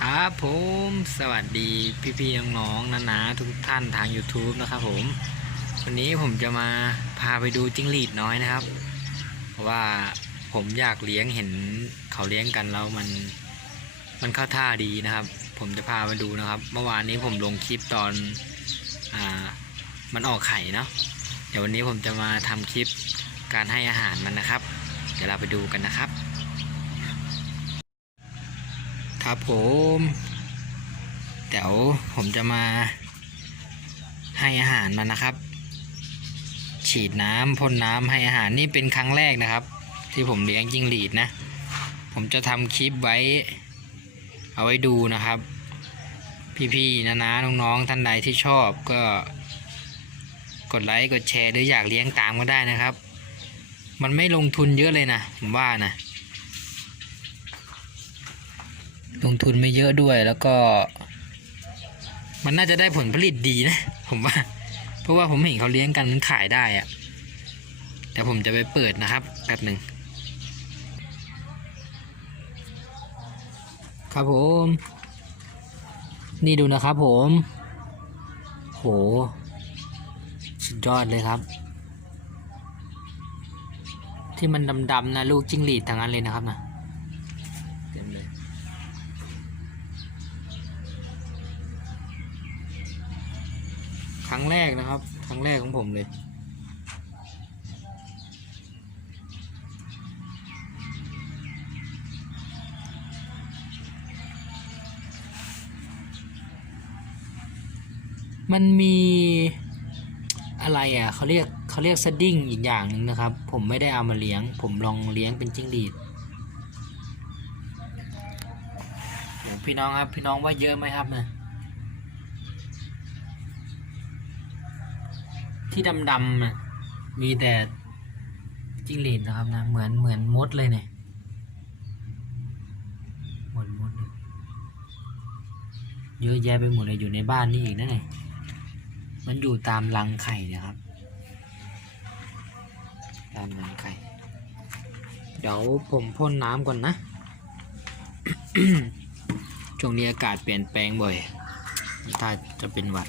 ครับผมสวัสดีพี่ๆน้องๆนาๆทุกท่านทาง YouTube นะครับผม วันนี้ผมจะมาพาไปดูจิ้งหรีดน้อยนะครับ เพราะว่าผมอยากเลี้ยงเห็นเขาเลี้ยงกันแล้วมันมันเข้าท่าดีนะครับ ผมจะพามาดูนะครับ เมื่อวานนี้ผมลงคลิปตอนอ่ามันออกไข่เนาะเดี๋ยววันนี้ผมจะมาทำคลิปการให้อาหารมันนะครับ เดี๋ยวเราไปดูกันนะครับ ครับผมเดี๋ยวผมจะมาให้อาหารมันนะครับ ฉีดน้ำพ่นน้ำให้อาหารนี่เป็นครั้งแรกนะครับ ที่ผมเลี้ยงจิ้งหรีดนะ ผมจะทำคลิปไว้ เอาไว้ดูนะครับ พี่ๆนะนะน้องๆท่านใดที่ชอบก็ กดไลค์กดแชร์หรืออยากเลี้ยงตามก็ได้นะครับ มันไม่ลงทุนเยอะเลยนะผมว่านะ ลงทุนไม่เยอะด้วยแล้วก็ มันน่าจะได้ผลผลิตดีนะ ผมว่า เพราะว่าผมเห็นเขาเลี้ยงกันมันขายได้อะแต่ผมจะไปเปิดนะครับแป๊บหนึ่งครับผม นี่ดูนะครับผม โห สุดยอดเลยครับ ที่มันดำๆนะลูกจิ้งหรีดทั้งนั้นเลยนะครับนะเต็มเลย ค รั้งแรกนะครับ ครั้งแรกของผมเลย มันมีอะไรอะเขาเรียกเขาเรียกสดิ้งอีกอย่างหนึ่งนะครับ ผมไม่ได้เอามาเลี้ยง ผมลองเลี้ยงเป็นจิ้งหรีดพี่น้องครับ พี่น้องว่าเยอะไหมครับเนี่ย ที่ดำๆน่ะมีแต่จิ้งหรีดนะครับนะ เหมือนเหมือนมดเลยเนี่ยเหมือนมดเลยเยอะแยะไปหมดเลยอยู่ในบ้านนี่อีกนะเนี่ยมันอยู่ตามรังไข่เนะครับ ตามรังไข่ เดี๋ยวผมพ่นน้ำก่อนนะ ช่วงนี้อากาศเปลี่ยนแปลงบ่อยถ้าจะเป็นหวัด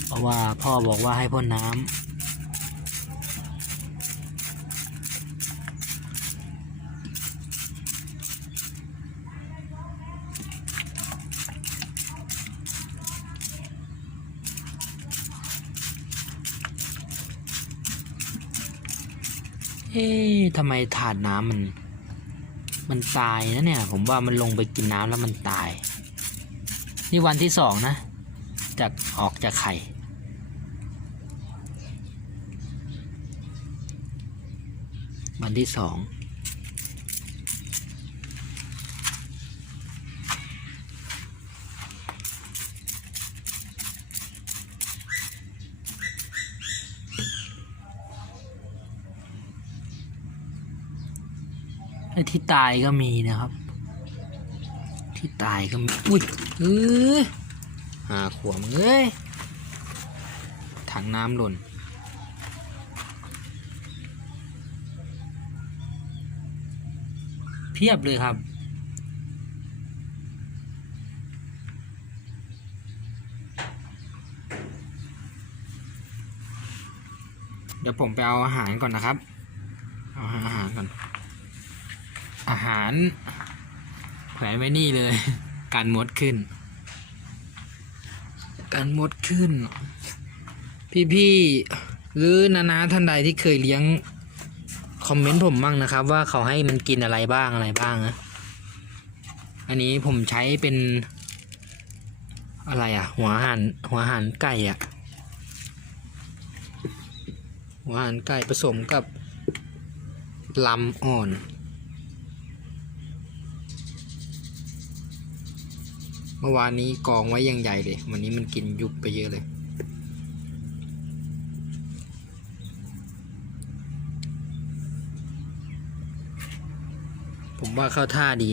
เพ ราะว่าพ่อบอกว่าให้พ่นน้ำเอ๊ะทำไมถาดน้ำมัน มันตายนะเนี่ย ผมว่ามันลงไปกินน้ำแล้วมันตาย นี่วันที่สองนะจากออกจากไข่ วันที่สองที่ตายก็มีนะครับ ที่ตายก็มี อุ้ยเออหาขวมเอ้ยถังน้ำหล่น พียบเลยครับ เดี๋ยวผมไปเอาอาหารก่อนนะครับ เอาอาหารก่อน อาหารแขวนไว้นี่เลย การมดขึ้น การมดขึ้น พี่ๆหรือนานาท่านใดที่เคยเลี้ยง คอมเมนต์ผมบ้างนะครับ ว่าเขาให้มันกินอะไรบ้างอะไรบ้างนะอันนี้ผมใช้เป็น อะไรอะหัวหารหัวหารไก่อะหัวหารไก่ผสมกับลำอ่อน เมื่อวานนี้กองไว้อย่างใหญ่เลย วันนี้มันกินยุบไปเยอะเลย ผมว่าเข้าท่าดี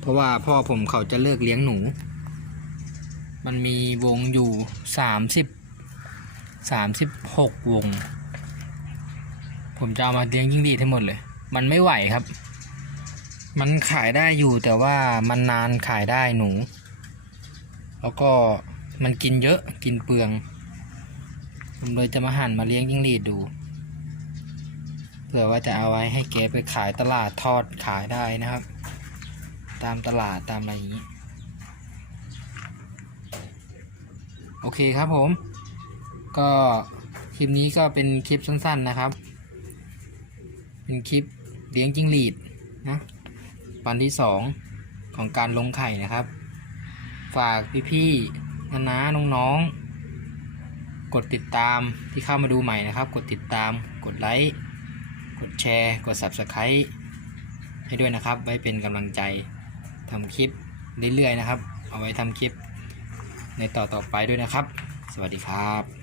เพราะว่าพ่อผมเขาจะเลิกเลี้ยงหนู มันมีวงอยู่สามสิบสามสิบหกวง ผมจะเอามาเลี้ยงยิ่งดีทั้งหมดเลย มันไม่ไหวครับ มันขายได้อยู่แต่ว่ามันนานขายได้หนู แล้วก็มันกินเยอะกินเปลือง ผมเลยจะมาหั่นมาเลี้ยงจิ้งหรีดู เผื่อว่าจะเอาไว้ให้เก๋ไปขายตลาดทอดขายได้นะครับ ตามตลาดตามอะไรอย่างนี้ โอเคครับผม ก็คลิปนี้ก็เป็นคลิปสั้น ๆนะครับ เป็นคลิปเลี้ยงจิ้งหรีดนะวันที่สองของการลงไข่นะครับ ฝากพี่ๆนานาๆน้องๆกดติดตามที่เข้ามาดูใหม่นะครับ กดติดตามกดไลค์ กดแชร์ กด Subscribe ให้ด้วยนะครับ ไว้เป็นกำลังใจทำคลิปเรื่อยๆนะครับ เอาไว้ทำคลิปในต่อๆไปด้วยนะครับ สวัสดีครับ